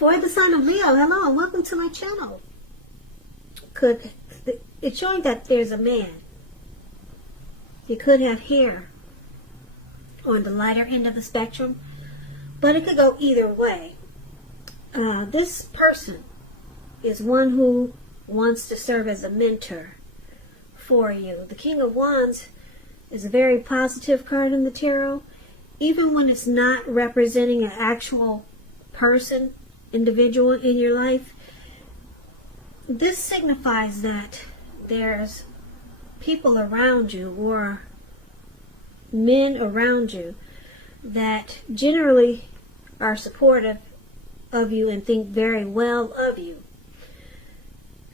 For the sign of Leo, hello and welcome to my channel. It's showing that there's a man. You could have hair on the lighter end of the spectrum, but it could go either way. This person is one who wants to serve as a mentor for you. The King of Wands is a very positive card in the tarot, even when it's not representing an actual person, individual in your life. This signifies that there's people around you or men around you that generally are supportive of you and think very well of you.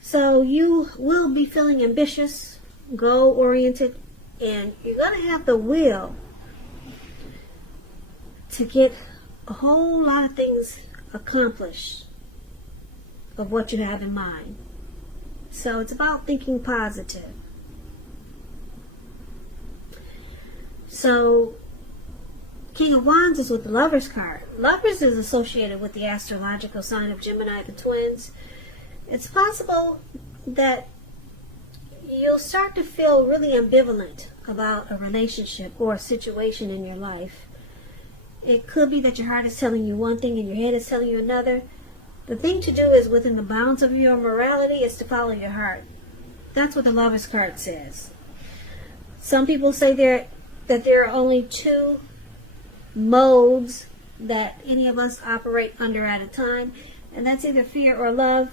So you will be feeling ambitious, goal-oriented, and you're going to have the will to get a whole lot of things accomplished of what you have in mind. So it's about thinking positive. So King of Wands is with the Lovers card. Lovers is associated with the astrological sign of Gemini, the twins. It's possible that you'll start to feel really ambivalent about a relationship or a situation in your life. It could be that your heart is telling you one thing and your head is telling you another. The thing to do is, within the bounds of your morality, is to follow your heart. That's what the Lovers card says. Some people say that there are only two modes that any of us operate under at a time, and that's either fear or love.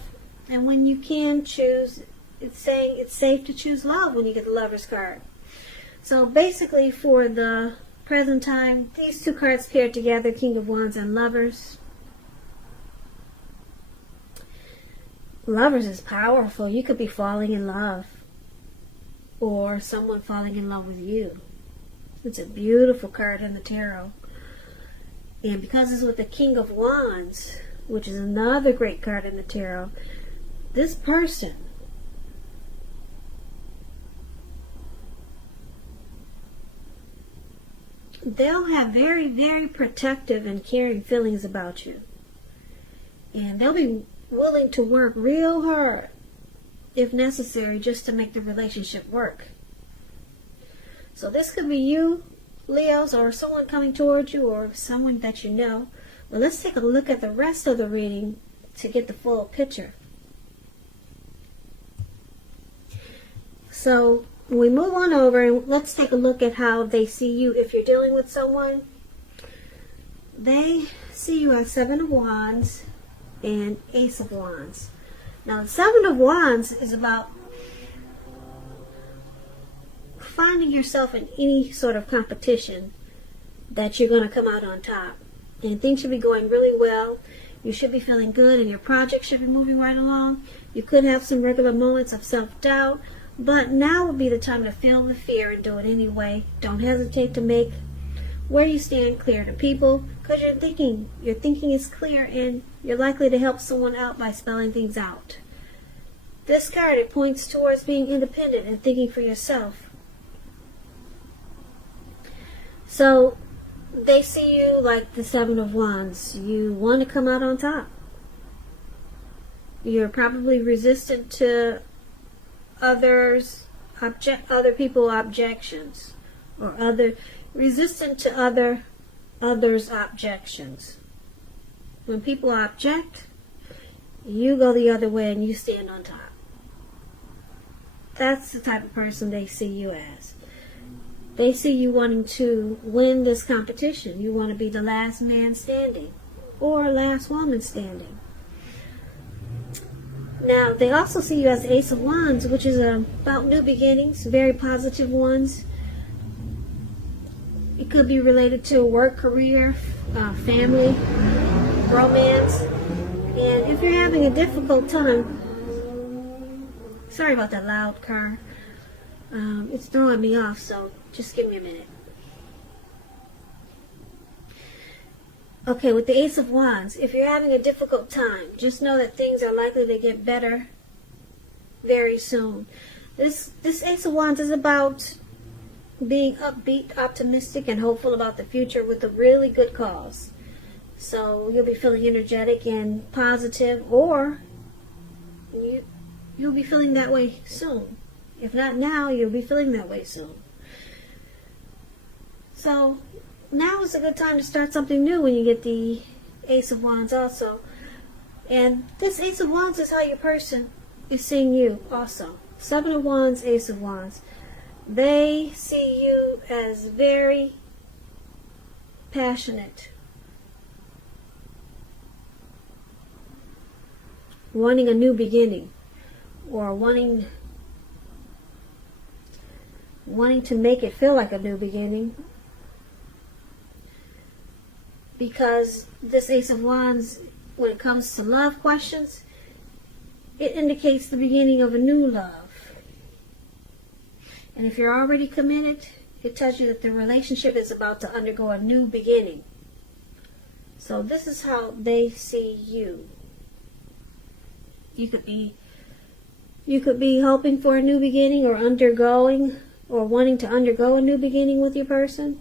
And when you can choose, it's saying it's safe to choose love when you get the Lovers card. So basically, for the present time, these two cards paired together, King of Wands and Lovers. Lovers is powerful. You could be falling in love, or someone falling in love with you. It's a beautiful card in the tarot. And because it's with the King of Wands, which is another great card in the tarot, this person they'll have very, very protective and caring feelings about you. And they'll be willing to work real hard, if necessary, just to make the relationship work. So this could be you, Leos, or someone coming towards you, or someone that you know. Well, let's take a look at the rest of the reading to get the full picture. So we move on over and let's take a look at how they see you. If you're dealing with someone, they see you as Seven of Wands and Ace of Wands. Now, the Seven of Wands is about finding yourself in any sort of competition that you're going to come out on top. And things should be going really well. You should be feeling good and your project should be moving right along. You could have some regular moments of self-doubt, but now would be the time to feel the fear and do it anyway. Don't hesitate to make where you stand clear to people, because your thinking is clear and you're likely to help someone out by spelling things out. This card, it points towards being independent and thinking for yourself. So they see you like the Seven of Wands. You want to come out on top. You're probably resistant to other people's objections, or resistant to others' objections. When people object, you go the other way and you stand on top. That's the type of person they see you as. They see you wanting to win this competition. You want to be the last man standing, or last woman standing. Now, they also see you as the Ace of Wands, which is about new beginnings, very positive ones. It could be related to work, career, family, romance. And if you're having a difficult time, sorry about that loud car. It's throwing me off, so just give me a minute. Okay, with the Ace of Wands, if you're having a difficult time, just know that things are likely to get better very soon. This Ace of Wands is about being upbeat, optimistic, and hopeful about the future with a really good cause. So you'll be feeling energetic and positive, or you'll be feeling that way soon. If not now, you'll be feeling that way soon. So now is a good time to start something new when you get the Ace of Wands also. And this Ace of Wands is how your person is seeing you also. Seven of Wands, Ace of Wands. They see you as very passionate, wanting a new beginning, or wanting to make it feel like a new beginning, because this Ace of Wands, when it comes to love questions, it indicates the beginning of a new love. And if you're already committed, it tells you that the relationship is about to undergo a new beginning. So this is how they see you. You could be hoping for a new beginning, or undergoing, or wanting to undergo a new beginning with your person.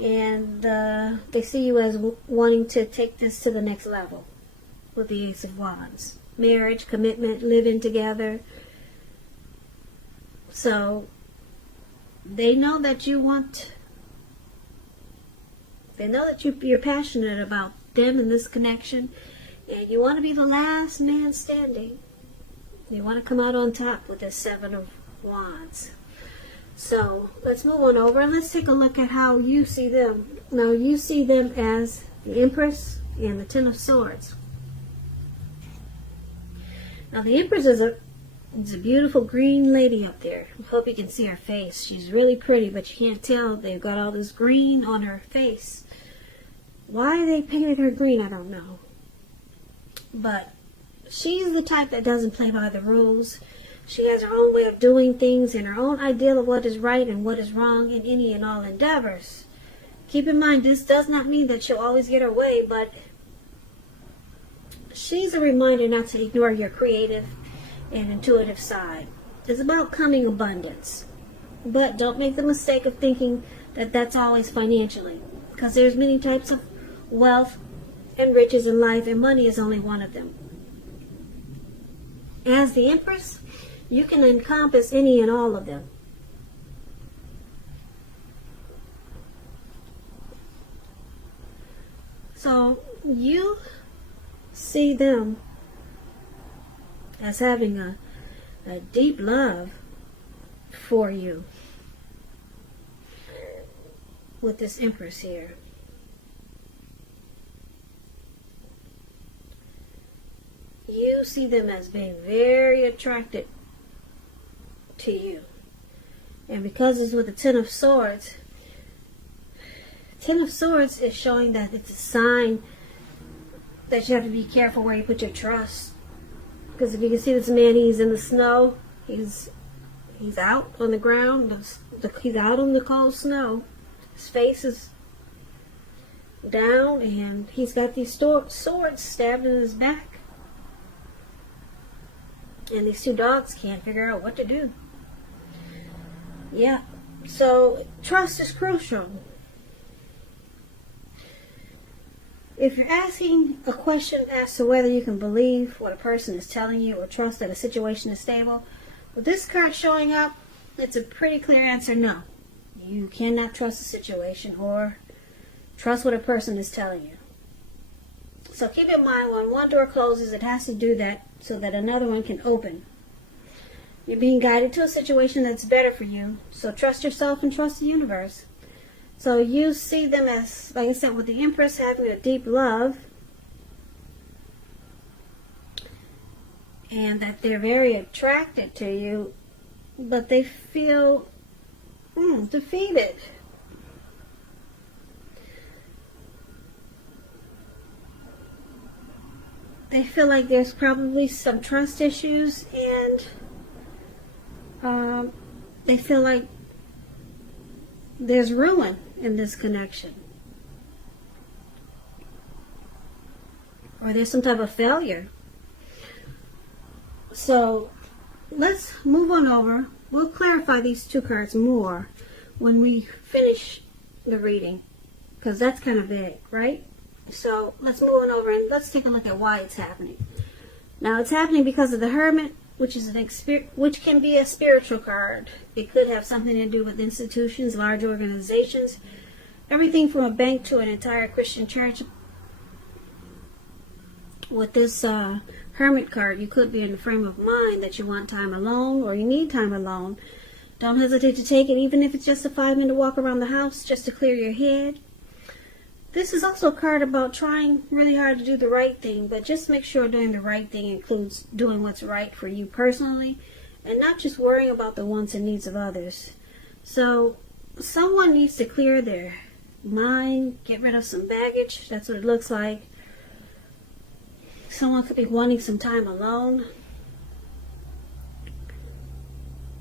And they see you as wanting to take this to the next level with the Ace of Wands. Marriage, commitment, living together. So they know that you're passionate about them and this connection, and you want to be the last man standing. You want to come out on top with this Seven of Wands. So let's move on over and let's take a look at how you see them. Now you see them as the Empress and the Ten of Swords. Now the Empress is a beautiful green lady up there. I hope you can see her face. She's really pretty, but you can't tell. They've got all this green on her face. Why they painted her green, I don't know. But she's the type that doesn't play by the rules. She has her own way of doing things and her own ideal of what is right and what is wrong in any and all endeavors. Keep in mind, this does not mean that she'll always get her way, but she's a reminder not to ignore your creative and intuitive side. It's about coming abundance. But don't make the mistake of thinking that that's always financially, because there's many types of wealth and riches in life, and money is only one of them. As the Empress, you can encompass any and all of them. So you see them as having a deep love for you with this Empress here. You see them as being very attracted to you. And because it's with the Ten of Swords is showing that it's a sign that you have to be careful where you put your trust. Because if you can see this man, he's in the snow. He's out on the ground. He's out on the cold snow. His face is down, and he's got these swords stabbed in his back. And these two dogs can't figure out what to do. Yeah, so trust is crucial. If you're asking a question as to whether you can believe what a person is telling you or trust that a situation is stable, with this card showing up, it's a pretty clear answer: no. You cannot trust a situation or trust what a person is telling you. So keep in mind, when one door closes, it has to do that so that another one can open. You're being guided to a situation that's better for you, so trust yourself and trust the universe. So you see them as, like I said, with the Empress having a deep love, and that they're very attracted to you, but they feel defeated. They feel like there's probably some trust issues, and they feel like there's ruin in this connection, or there's some type of failure. So let's move on over. We'll clarify these two cards more when we finish the reading, because that's kind of vague, right? So let's move on over and let's take a look at why it's happening. Now it's happening because of the Hermit, which is which can be a spiritual card. It could have something to do with institutions, large organizations, everything from a bank to an entire Christian church. With this Hermit card, you could be in the frame of mind that you want time alone or you need time alone. Don't hesitate to take it, even if it's just a 5-minute walk around the house just to clear your head. This is also a card about trying really hard to do the right thing, but just make sure doing the right thing includes doing what's right for you personally and not just worrying about the wants and needs of others. So someone needs to clear their mind, get rid of some baggage. That's what it looks like. Someone could be wanting some time alone.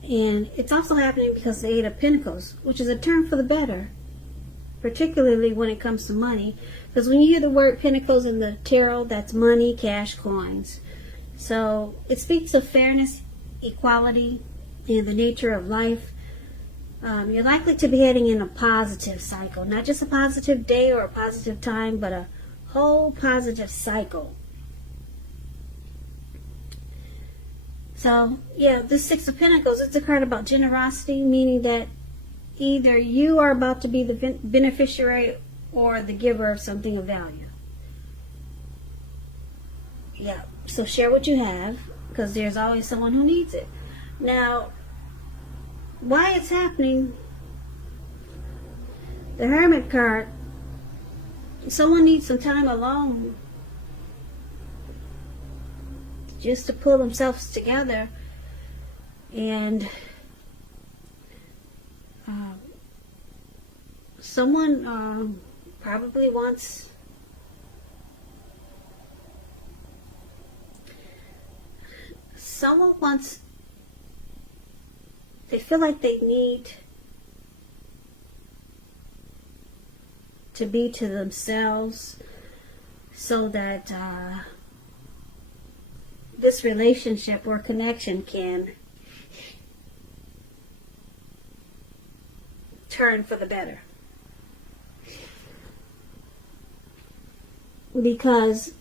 And it's also happening because of the Eight of Pentacles, which is a turn for the better, particularly when it comes to money. Because when you hear the word Pentacles in the tarot, that's money, cash, coins. So it speaks of fairness, equality, and the nature of life. You're likely to be heading in a positive cycle. Not just a positive day or a positive time, but a whole positive cycle. So, yeah, this Six of Pentacles, it's a card about generosity, meaning that either you are about to be the beneficiary or the giver of something of value. Yeah, so share what you have, because there's always someone who needs it. Now, why it's happening, the Hermit card, someone needs some time alone just to pull themselves together, and someone probably wants they feel like they need to be to themselves so that this relationship or connection can turn for the better. Because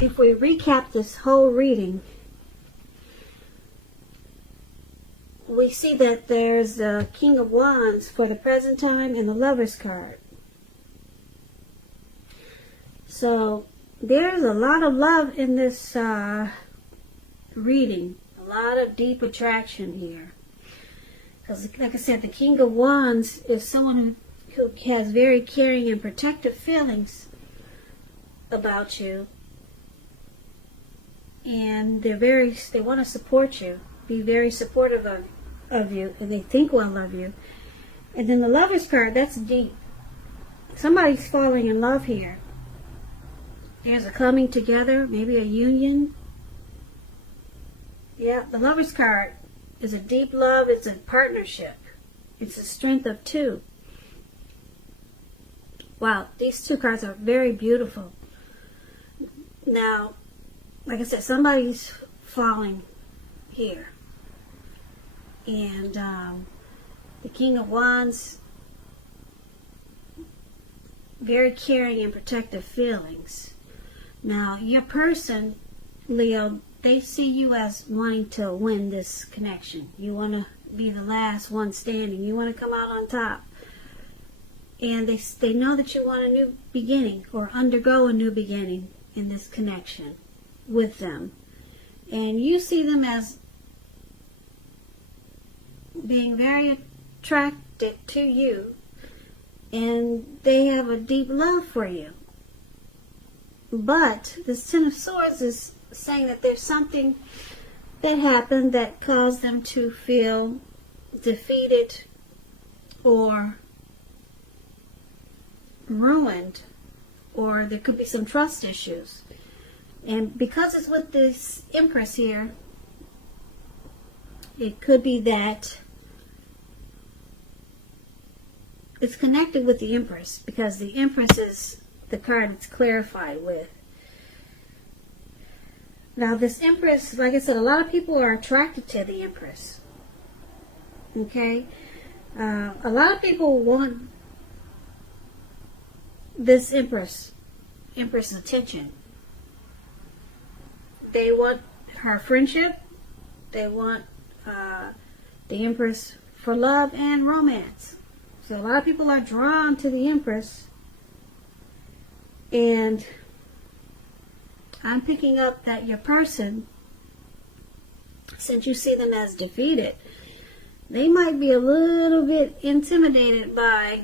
if we recap this whole reading, we see that there's the King of Wands for the present time and the Lover's card. So there's a lot of love in this reading. A lot of deep attraction here. Because, like I said, the King of Wands is someone who has very caring and protective feelings about you. And they want to support you, be very supportive of you, and they think well of you. And then the Lover's card, that's deep. Somebody's falling in love here. There's a coming together, maybe a union. Yeah, the Lover's card is a deep love. It's a partnership. It's a strength of two. Wow, these two cards are very beautiful. Now, like I said, somebody's falling here. And the King of Wands, very caring and protective feelings. Now, your person, Leo, they see you as wanting to win this connection. You want to be the last one standing. You want to come out on top. And they know that you want a new beginning or undergo a new beginning in this connection with them. And you see them as being very attracted to you. And they have a deep love for you. But this Ten of Swords is saying that there's something that happened that caused them to feel defeated or ruined, or there could be some trust issues. And because it's with this Empress here, it could be that it's connected with the Empress, because the Empress is the card it's clarified with. Now this Empress, like I said, a lot of people are attracted to the Empress. Okay? A lot of people want this Empress attention. They want her friendship. They want the Empress for love and romance. So a lot of people are drawn to the Empress. And I'm picking up that your person, since you see them as defeated, they might be a little bit intimidated by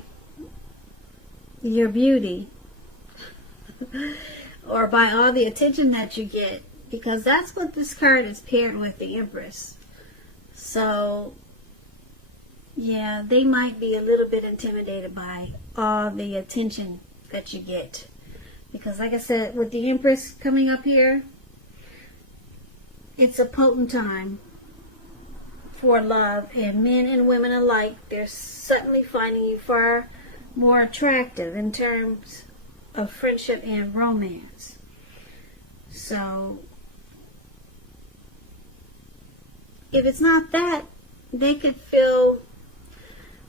your beauty or by all the attention that you get, because that's what this card is paired with, the Empress. So yeah, they might be a little bit intimidated by all the attention that you get, because like I said, with the Empress coming up here, it's a potent time for love, and men and women alike, they're suddenly finding you far more attractive in terms of friendship and romance. So if it's not that, they could feel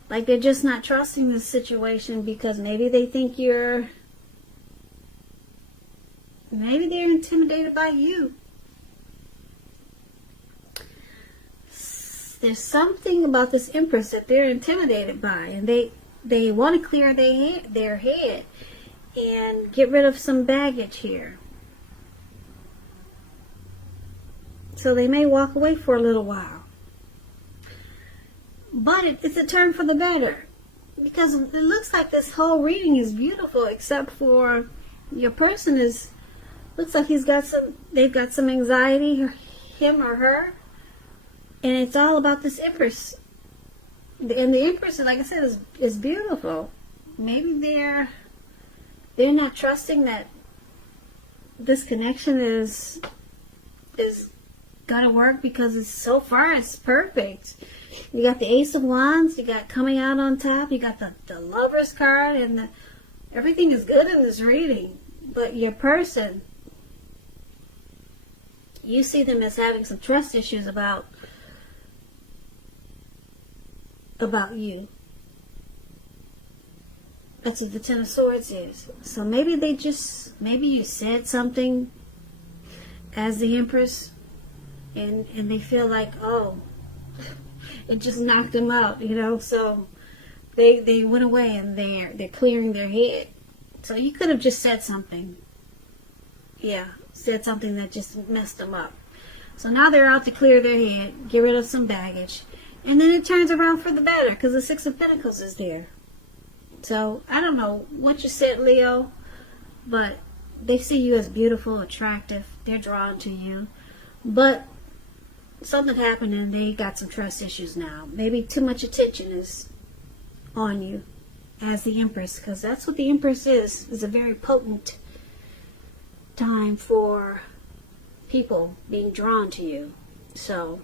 like they're just not trusting this situation, because maybe they think maybe they're intimidated by you. There's something about this Empress that they're intimidated by, and they want to clear their head and get rid of some baggage here. So they may walk away for a little while. But it's a turn for the better, because it looks like this whole reading is beautiful, except for your person looks like they've got some anxiety, him or her. And it's all about this Empress. And the Empress, like I said, is beautiful. Maybe they're not trusting that this connection is gonna work, because so far it's perfect. You got the Ace of Wands, you got coming out on top, you got the Lover's card, and everything is good in this reading. But your person, you see them as having some trust issues about you. That's what the Ten of Swords is. So maybe you said something as the Empress, and they feel like, oh, it just knocked them out, so they went away and they're clearing their head. So you could have just said something. Yeah, said something that just messed them up. So now they're out to clear their head, get rid of some baggage. And then it turns around for the better, because the Six of Pentacles is there. So I don't know what you said, Leo, but they see you as beautiful, attractive. They're drawn to you. But something happened and they got some trust issues now. Maybe too much attention is on you as the Empress, because that's what the Empress is a very potent time for people being drawn to you. So